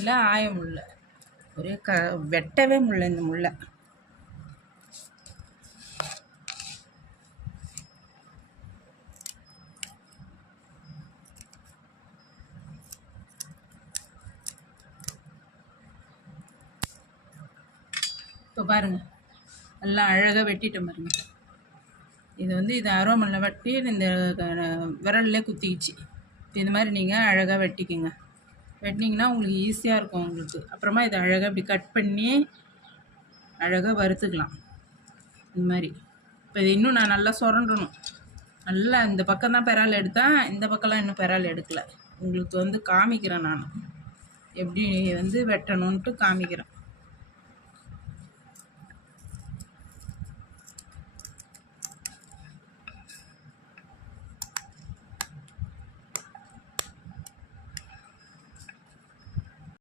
முடியல, ஆய முடியல. ஒரே வெட்டவே முடியல இந்த முள்ளை. இப்போ பாருங்கள், நல்லா அழகாக வெட்டிட்டேன் பாருங்கள். இது வந்து இது அரோமல்ல வெட்டி இந்த விரல்லே குத்திக்கிச்சு. இந்த மாதிரி நீங்கள் அழகாக வெட்டிக்கிங்க. வெட்டினீங்கன்னா உங்களுக்கு ஈஸியாக இருக்கும் உங்களுக்கு. அப்புறமா இதை அழகாக இப்படி கட் பண்ணி அழகாக வறுத்துக்கலாம் இந்த மாதிரி. இப்போ இது இன்னும் நான் நல்லா சுரண்டணும். நல்லா இந்த பக்கம் தான் பெறால் எடுத்தேன், இந்த பக்கம்லாம் இன்னும் பெறால் எடுக்கலை. உங்களுக்கு வந்து காமிக்கிறேன், நான் எப்படி வந்து வெட்டணுன்ட்டு காமிக்கிறேன்.